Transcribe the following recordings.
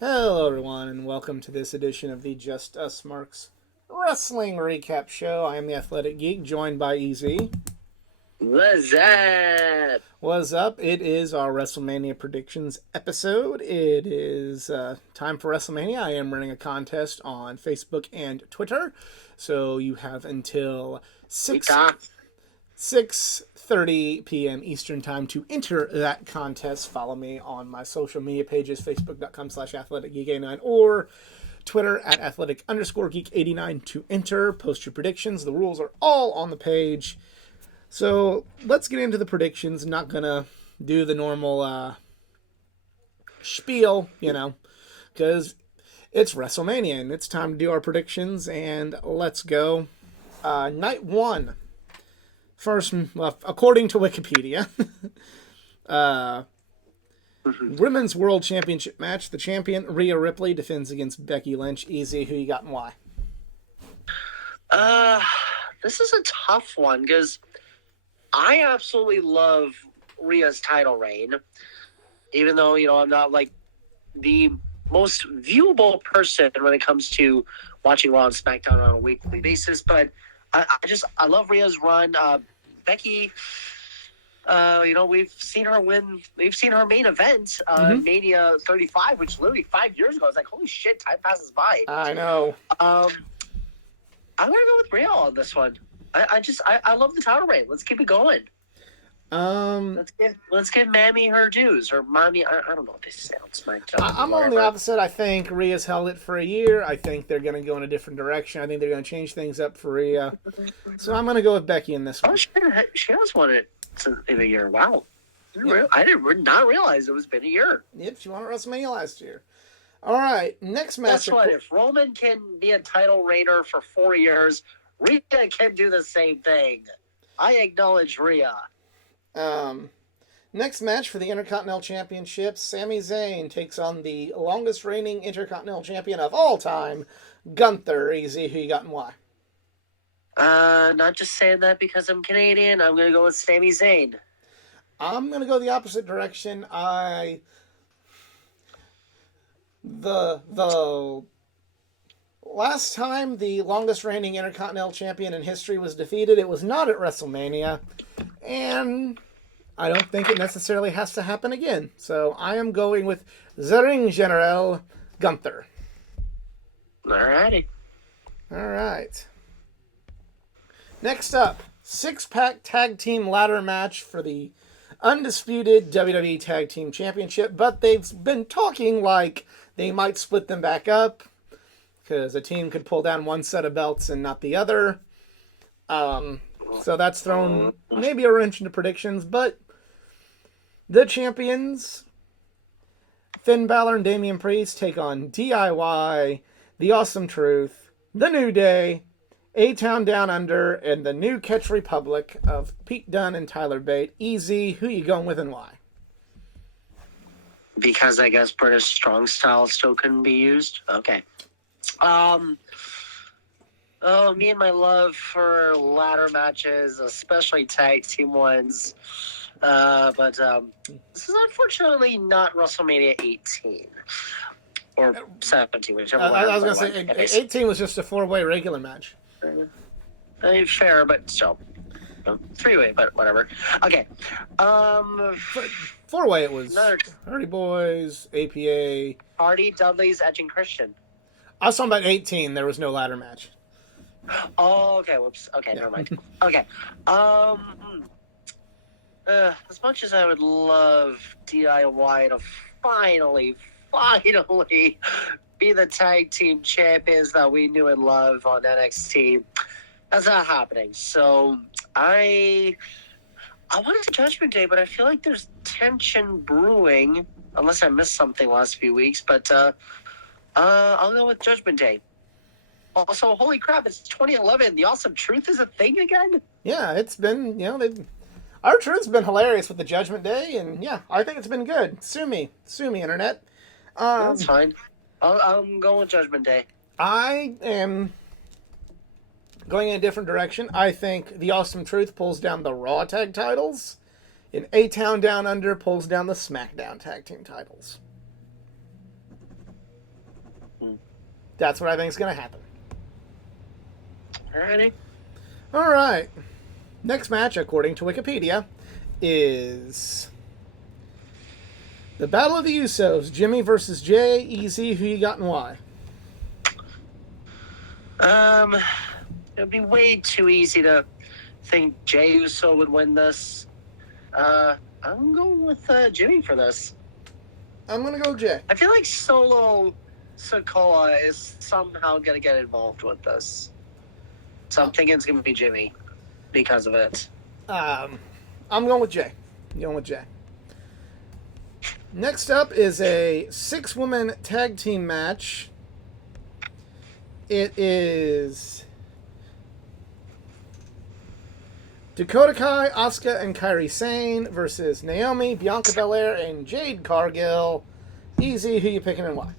Hello, everyone, and welcome to this edition of the Just Us Marks Wrestling Recap Show. I am the Athletic Geek, joined by EZ. What's up? What's up? It is our WrestleMania predictions episode. It is time for WrestleMania. I am running a contest on Facebook and Twitter, so you have until 6:30 p.m. Eastern Time to enter that contest. Follow me on my social media pages, facebook.com/athleticgeek89 or Twitter at athletic_geek89 to enter. Post your predictions. The rules are all on the page. So let's get into the predictions. Not going to do the normal spiel, because it's WrestleMania and it's time to do our predictions. And let's go. Night one. First, according to Wikipedia, Women's World Championship match. The champion, Rhea Ripley, defends against Becky Lynch. Easy, who you got and why? This is a tough one because I absolutely love Rhea's title reign. Even though, I'm not like the most viewable person when it comes to watching Raw and SmackDown on a weekly basis, but I love Rhea's run. Becky, we've seen her win. We've seen her main event, Mania 35, which literally 5 years ago. I was like, holy shit, time passes by. I know. I'm gonna go with Rhea on this one. I love the title reign. Let's keep it going. Let's give Mammy her dues, or Mommy. I don't know what this sounds like. I'm on the opposite. I think Rhea's held it for a year. I think they're going to go in a different direction. I think they're going to change things up for Rhea. So I'm going to go with Becky in this one. Oh, she has won it in a year. Wow. I did not realize it was been a year. Yep, she won at WrestleMania last year. All right, next match. Guess what? If Roman can be a title reigner for 4 years, Rhea can do the same thing. I acknowledge Rhea. Next match for the Intercontinental Championship, Sami Zayn takes on the longest reigning Intercontinental Champion of all time, Gunther. Easy, who you got and why? Not just saying that because I'm Canadian. I'm gonna go with Sami Zayn. I'm gonna go the opposite direction. The last time the longest reigning Intercontinental Champion in history was defeated, it was not at WrestleMania, and I don't think it necessarily has to happen again. So I am going with the Ring General, Gunther. Alrighty. All right. Next up, six-pack tag team ladder match for the undisputed WWE Tag Team Championship, but they've been talking like they might split them back up because a team could pull down one set of belts and not the other. So that's thrown maybe a wrench into predictions, but the champions, Finn Balor and Damian Priest, take on DIY, The Awesome Truth, The New Day, A-Town Down Under, and the New Catch Republic of Pete Dunne and Tyler Bate. Easy, who you going with and why? Because I guess British strong style still couldn't be used? Okay. Me and my love for ladder matches, especially tag team ones. But this is unfortunately not WrestleMania 18 or 17, whichever one. I was going to say, 18 was just a four-way regular match. Fair, but still. Three-way, but whatever. Okay. Four-way it was Hardy Boys, APA. Hardy, Dudley's, Edge, and Christian. I was talking about 18. There was no ladder match. Oh, okay. Whoops. Okay, never mind. Okay. As much as I would love DIY to finally be the tag team champions that we knew and love on NXT, that's not happening. So I wanted to Judgment Day, but I feel like there's tension brewing, unless I missed something last few weeks. But I'll go with Judgment Day. Also, holy crap, it's 2011. The Awesome Truth is a thing again? Yeah, it's been, our Truth's been hilarious with the Judgment Day, and yeah, I think it's been good. Sue me, Internet. That's fine. I'm going with Judgment Day. I am going in a different direction. I think the Awesome Truth pulls down the Raw tag titles, and A-Town Down Under pulls down the SmackDown tag team titles. That's what I think is going to happen. Alrighty. All right. Next match, according to Wikipedia, is the Battle of the Usos. Jimmy versus Jay. Easy. Who you got and why? It would be way too easy to think Jey Uso would win this. I'm going with Jimmy for this. I'm going to go Jay. I feel like Solo Sikoa is somehow going to get involved with this. So I'm thinking it's going to be Jimmy because of it. I'm going with Jay. I'm going with Jay. Next up is a 6-woman tag team match. It is Dakota Kai, Asuka, and Kairi Sane versus Naomi, Bianca Belair, and Jade Cargill. Easy. Who you picking and why?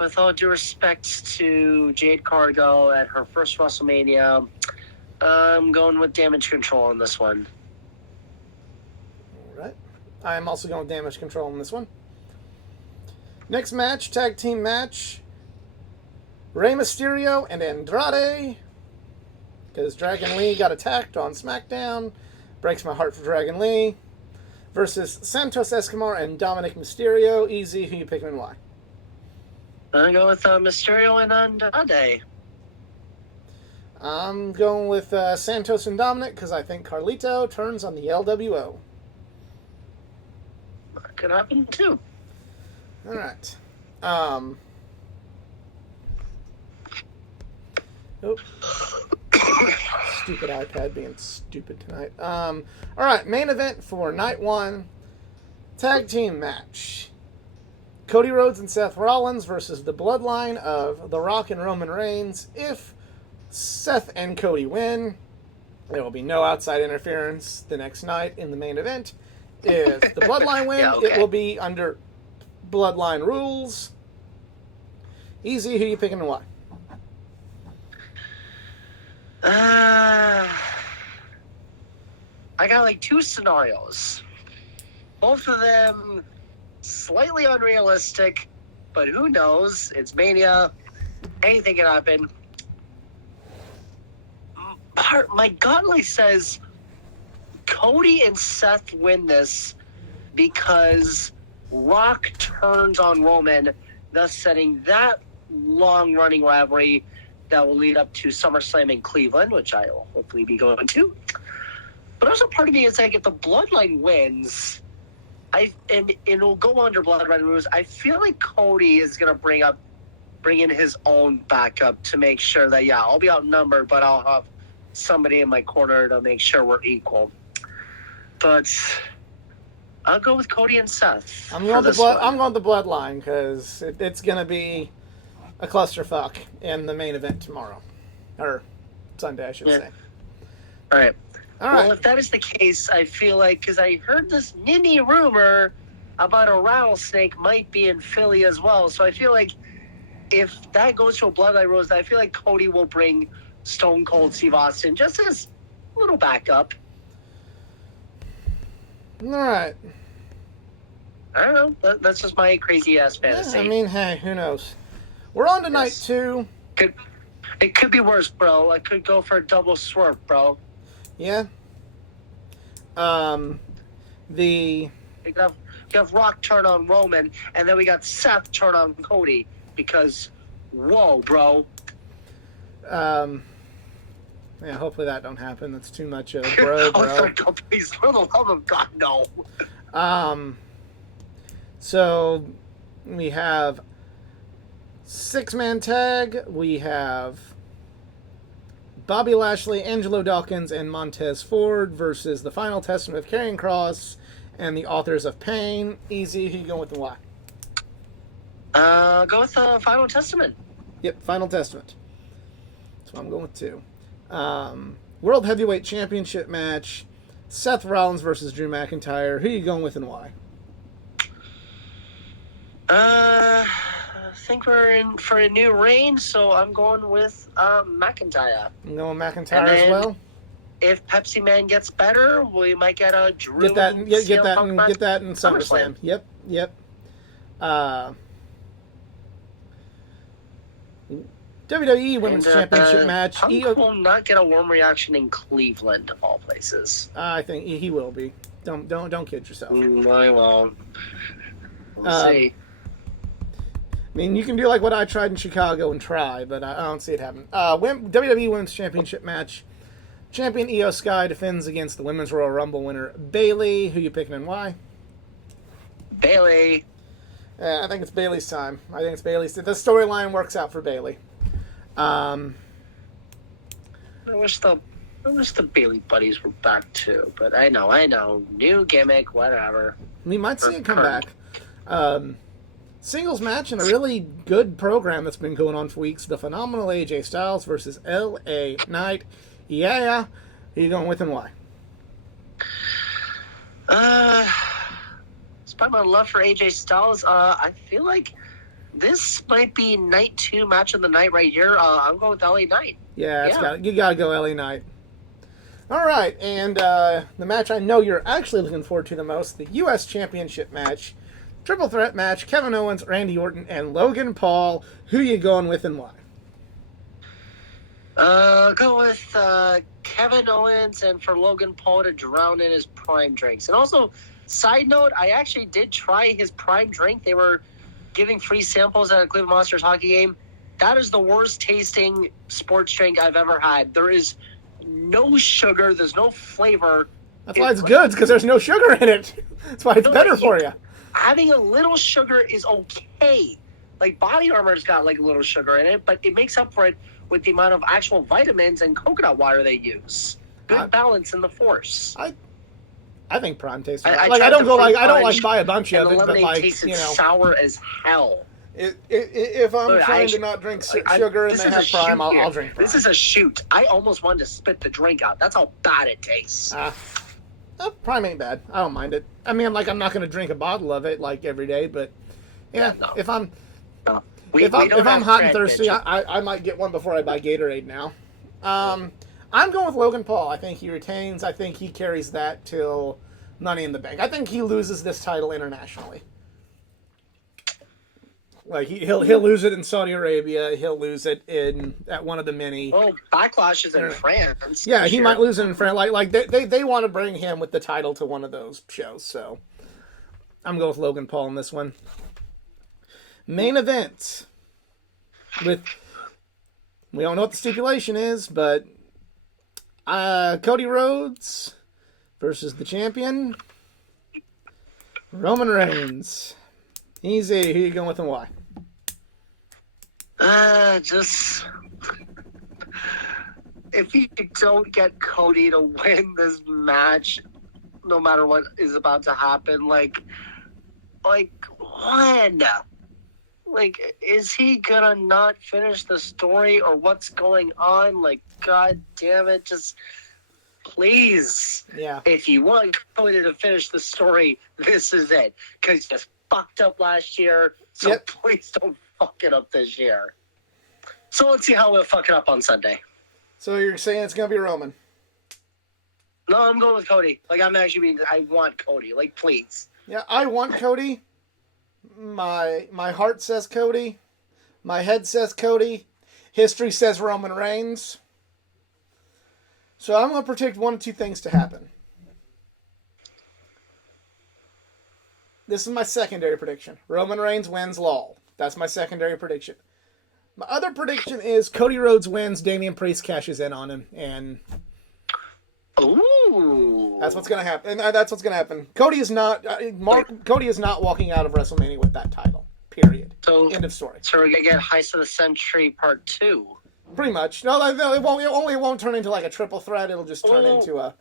With all due respect to Jade Cargill at her first WrestleMania, I'm going with Damage Control on this one. All right. I'm also going with Damage Control on this one. Next match, tag team match. Rey Mysterio and Andrade. Because Dragon Lee got attacked on SmackDown. Breaks my heart for Dragon Lee. Versus Santos Escobar and Dominic Mysterio. Easy. Who you picking and why? I'm going to go with Mysterio and Andrade. I'm going with Santos and Dominic because I think Carlito turns on the LWO. That could happen too. All right. Stupid iPad being stupid tonight. All right, main event for night 1. Tag team match. Cody Rhodes and Seth Rollins versus the bloodline of The Rock and Roman Reigns. If Seth and Cody win, there will be no outside interference the next night in the main event. If the bloodline win, it will be under bloodline rules. Easy. Who you picking and why? I got like 2 scenarios. Both of them slightly unrealistic, but who knows? It's Mania. Anything can happen. My gut says Cody and Seth win this because Rock turns on Roman, thus setting that long-running rivalry that will lead up to SummerSlam in Cleveland, which I will hopefully be going to. But also part of me is like, if the Bloodline wins, and it'll go under Bloodline rules, I feel like Cody is going to bring in his own backup to make sure that, yeah, I'll be outnumbered, but I'll have somebody in my corner to make sure we're equal. But I'll go with Cody and Seth. I'm going with the Bloodline because it's going to be a clusterfuck in the main event tomorrow. Or Sunday, I should say. All right. Well, if that is the case, I feel like, because I heard this ninny rumor about a rattlesnake might be in Philly as well. So I feel like if that goes to a Bloodline Rose, I feel like Cody will bring Stone Cold Steve Austin just as a little backup. All right. I don't know. That's just my crazy-ass fantasy. Yeah, I mean, hey, who knows? We're on to night 2. It could be worse, bro. I could go for a double swerve, bro. Yeah. We have Rock turn on Roman, and then we got Seth turn on Cody because, whoa, bro. Yeah, hopefully that don't happen. That's too much of bro. Oh, please, for the love of God, no. So we have 6-man tag. We have Bobby Lashley, Angelo Dawkins, and Montez Ford versus the Final Testament of Karrion Kross and the Authors of Pain. Easy. Who you going with and why? Go with the Final Testament. Yep, Final Testament. That's what I'm going with too. World Heavyweight Championship match. Seth Rollins versus Drew McIntyre. Who you going with and why? I think we're in for a new reign, so I'm going with McIntyre. I'm going McIntyre as well. If Pepsi Man gets better, we might get a Drew. Get that in SummerSlam. Yep. Uh, WWE Women's And, Championship match. Punk will not get a warm reaction in Cleveland, of all places. I think he will be. Don't kid yourself. I won't. We'll see. I mean, you can do like what I tried in Chicago and try, but I don't see it happen. WWE Women's Championship match. Champion Io Sky defends against the Women's Royal Rumble winner Bayley. Who you picking and why? Bayley. I think it's Bayley's time. I think it's Bayley's. The storyline works out for Bayley. I wish the Bayley buddies were back too, but I know, new gimmick, whatever. We might see it come back. Singles match and a really good program that's been going on for weeks. The phenomenal AJ Styles versus LA Knight. Yeah, who you going with and why? Despite my love for AJ Styles, I feel like this might be night 2 match of the night right here. I'm going with LA Knight. Yeah, you gotta go LA Knight. All right, and the match I know you're actually looking forward to the most, the U.S. Championship match. Triple threat match, Kevin Owens, Randy Orton, and Logan Paul. Who you going with and why? Go with Kevin Owens, and for Logan Paul to drown in his prime drinks. And also, side note, I actually did try his prime drink. They were giving free samples at a Cleveland Monsters hockey game. That is the worst tasting sports drink I've ever had. There is no sugar. There's no flavor. That's why it's good, because there's no sugar in it. That's why it's better for you. Having a little sugar is okay. Like, Body Armor's got, like, a little sugar in it, but it makes up for it with the amount of actual vitamins and coconut water they use. Good balance in the force. I think prime tastes. I don't buy a bunch of it, but like tasted sour as hell. If I'm trying to not drink sugar and they have prime, I'll drink prime. This is a shoot. I almost wanted to spit the drink out. That's how bad it tastes. Prime ain't bad. I don't mind it. I mean, like, I'm not going to drink a bottle of it like every day, but no. If I'm hot and thirsty, I might get one before I buy Gatorade now. I'm going with Logan Paul. I think he retains. I think he carries that till Money in the Bank. I think he loses this title internationally. Like, he'll lose it in Saudi Arabia. He'll lose it at one of the many. Well, Backlash is in France. Yeah, he might lose it in France. Like they want to bring him with the title to one of those shows. So I'm going with Logan Paul in this one. Main event with, we don't know what the stipulation is, but Cody Rhodes versus the champion Roman Reigns. Easy. Who you going with and why? Just if you don't get Cody to win this match, no matter what is about to happen, like when? Like, is he gonna not finish the story, or what's going on? Like, god damn it, just please. Yeah. If you want Cody to finish the story, this is it. Because he just fucked up last year, so please don't fuck it up this year. So let's see how we'll fuck it up on Sunday. So you're saying it's gonna be Roman? No, I'm going with Cody. Like, I want Cody. Like, please. Yeah, I want Cody. My heart says Cody. My head says Cody. History says Roman Reigns. So I'm going to predict one of two things to happen. This is my secondary prediction. Roman Reigns wins, lol. That's my secondary prediction. My other prediction is Cody Rhodes wins, Damian Priest cashes in on him, and ooh, that's what's going to happen. And that's what's going to happen. Cody is not walking out of WrestleMania with that title. Period. So, end of story. So we're going to get Heist of the Century Part 2. Pretty much. No, it won't turn into like a triple threat. It'll just turn into a,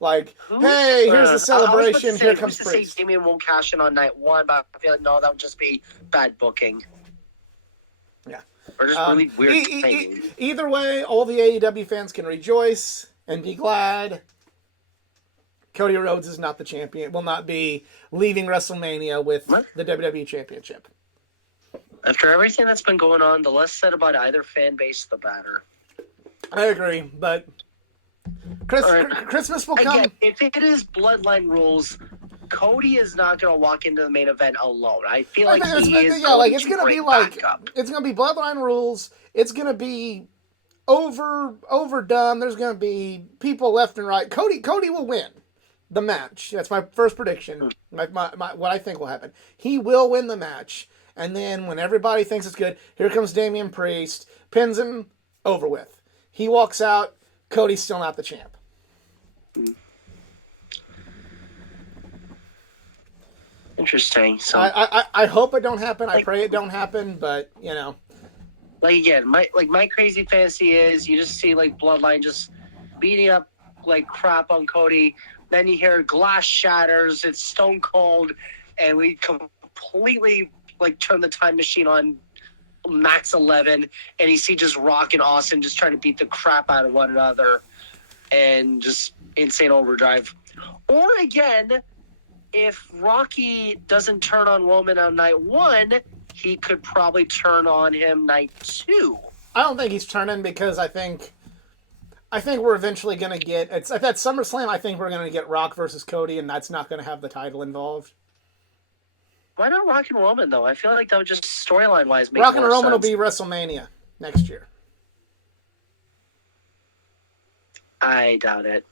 like, hey, here's the celebration. Here comes Priest. Damian won't cash in on night 1, but I feel like, no, that would just be bad booking. Yeah. Or just really weird either way, all the AEW fans can rejoice and be glad. Cody Rhodes is not the champion. Will not be leaving WrestleMania with the WWE Championship. After everything that's been going on, the less said about either fan base, the better. I agree, but Christmas will come. Again, if it is Bloodline rules, Cody is not going to walk into the main event alone. I feel I like think he is it's going gonna to be bring like backup. it's gonna be Bloodline rules. It's gonna be overdone. There's gonna be people left and right. Cody will win the match. That's my first prediction. What I think will happen. He will win the match, and then when everybody thinks it's good, here comes Damian Priest, pins him, over with. He walks out. Cody's still not the champ. Interesting. So I hope it don't happen. I pray it don't happen. But you know, like again, my crazy fantasy is you just see like Bloodline just beating up like crap on Cody. Then you hear glass shatters. It's Stone Cold, and we completely like turn the time machine on max 11, and you see just Rock and Austin just trying to beat the crap out of one another, and just insane overdrive. Or again, if Rocky doesn't turn on Roman on night 1, he could probably turn on him night 2. I don't think he's turning because I think we're eventually going to get at SummerSlam. I think we're going to get Rock versus Cody, and that's not going to have the title involved. Why not Rock and Roman though? I feel like that would just storyline wise make Rock more and Roman sense. will be WrestleMania next year. I doubt it.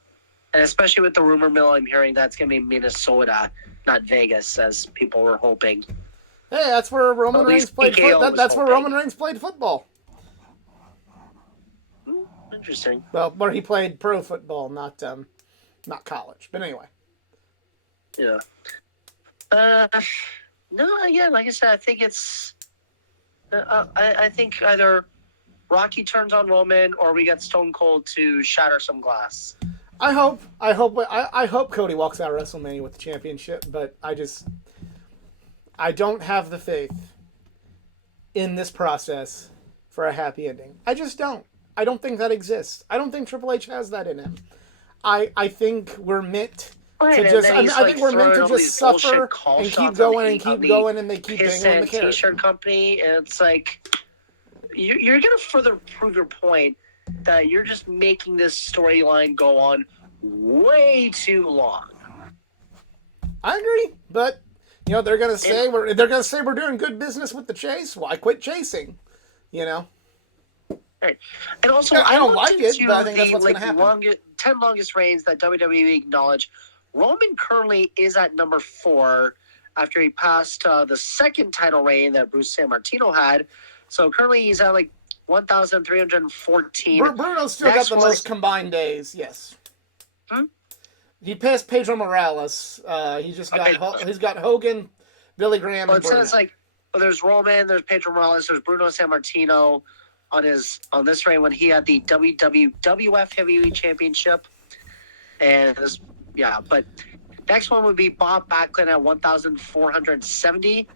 And especially with the rumor mill, I'm hearing that's going to be Minnesota, not Vegas, as people were hoping. Hey, that's where Roman Reigns played. That's where Roman Reigns played football. Interesting. Well, where he played pro football, not college. But anyway. Yeah. No, again, like I said, I think it's. I think either Rocky turns on Roman or we get Stone Cold to shatter some glass. I hope Cody walks out of WrestleMania with the championship, but I don't have the faith in this process for a happy ending. I just don't. I don't think that exists. I don't think Triple H has that in him. I think we're meant to just. I think we're meant to just suffer and keep going and keep going, and they keep dangling the carrot. T-shirt company, and it's like you're gonna further prove your point that you're just making this storyline go on way too long. I agree, but you know they're gonna say we're doing good business with the chase. Why quit chasing? You know. Right. And also, I don't like it, but I think that's what's going to happen. 10 longest reigns that WWE acknowledge. Roman currently is at number 4 after he passed the second title reign that Bruce Sammartino had. So currently he's at like 1,314. Bruno's still got the most combined days, yes. He passed Pedro Morales. He's got Hogan, Billy Graham, and Bruno. Says like, there's Roman, there's Pedro Morales, there's Bruno Sammartino on this reign when he had the WWF Heavyweight Championship. And but next one would be Bob Backlund at 1,470.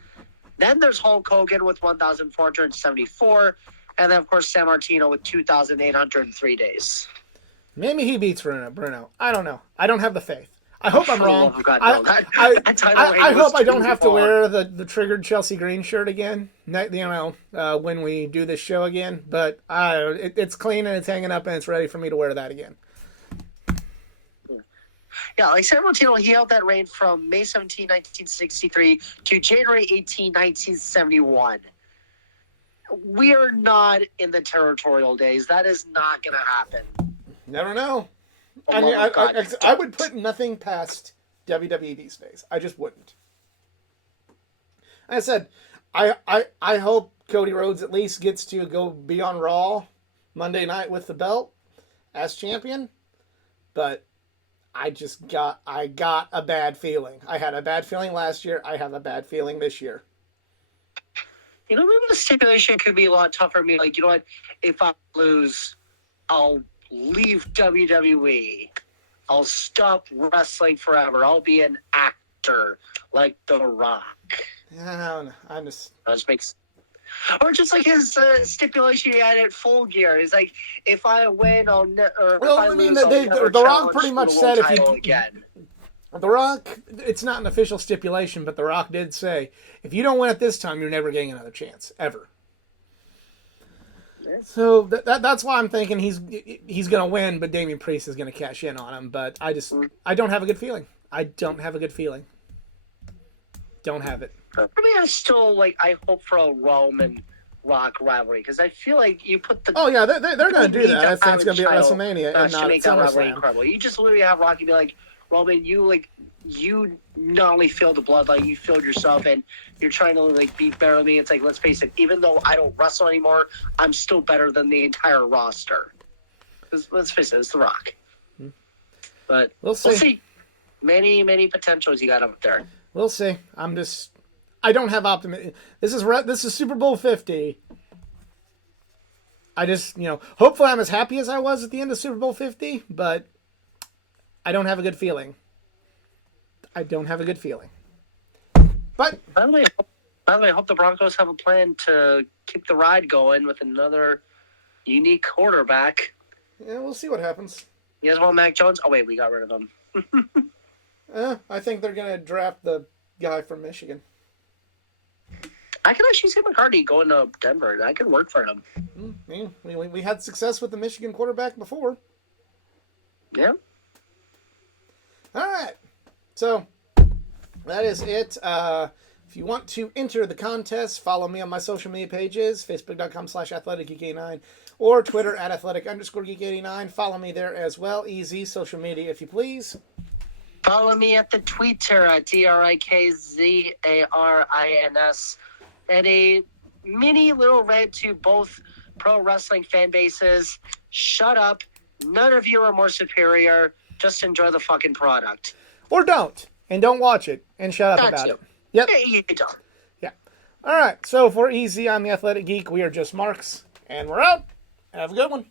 Then there's Hulk Hogan with 1,474. And then, of course, Sammartino with 2,803 days. Maybe he beats Bruno. I don't know. I don't have the faith. I hope I'm wrong. I hope I don't have to wear the triggered Chelsea Green shirt again. When we do this show again. But it's clean and it's hanging up and it's ready for me to wear that again. Yeah, like Sammartino, he held that reign from May 17, 1963 to January 18, 1971. We are not in the territorial days. That is not going to happen. Never know. I mean, I would put nothing past WWE these days. I just wouldn't. Like I said, I hope Cody Rhodes at least gets to go be on Raw Monday night with the belt as champion. But I got a bad feeling. I had a bad feeling last year. I have a bad feeling this year. You know, maybe the stipulation could be a lot tougher. Me, like, you know what? If I lose, I'll leave WWE. I'll stop wrestling forever. I'll be an actor like The Rock. I don't know. That just makes. Or just like his stipulation he had at Full Gear. He's like, if I win, I'll never. The Rock pretty much said if you again. The Rock, it's not an official stipulation, but The Rock did say, if you don't win it this time, you're never getting another chance ever. So that's why I'm thinking he's going to win, but Damian Priest is going to cash in on him. But I don't have a good feeling. I don't have a good feeling. Don't have it. For me, I still like. I hope for a Roman Rock rivalry because I feel like you put the. Oh yeah, they're going to do that. I think it's going to be at title WrestleMania and to not at make that rivalry SummerSlam. incredible. You just literally have Rocky be like, Roman, you not only feel the bloodline, you feel yourself, and you're trying to like be better than me. It's like, let's face it, even though I don't wrestle anymore, I'm still better than the entire roster. Let's face it, it's The Rock. But we'll see. Many, many potentials you got up there. We'll see. I don't have optimism. This is Super Bowl 50. I just, hopefully I'm as happy as I was at the end of Super Bowl 50, but I don't have a good feeling. But By the way, I hope the Broncos have a plan to keep the ride going with another unique quarterback. Yeah, we'll see what happens. You guys want Mac Jones? Oh wait, we got rid of him. I think they're gonna draft the guy from Michigan. I can actually see McCarthy going to Denver. I could work for him. Yeah, we had success with the Michigan quarterback before. Yeah. All right. So that is it. If you want to enter the contest, follow me on my social media pages, facebook.com/athleticgeek89 or Twitter @athletic_geek89. Follow me there as well. Easy social media, if you please. Follow me at the Twitter at TRIKZARINS. And a mini little rant to both pro wrestling fan bases. Shut up. None of you are more superior. Just enjoy the fucking product. Or don't. And don't watch it. And shut up about it. Yep. Yeah, you don't. Yeah. All right. So for Easy, I'm the Athletic Geek. We are just Marks. And we're out. Have a good one.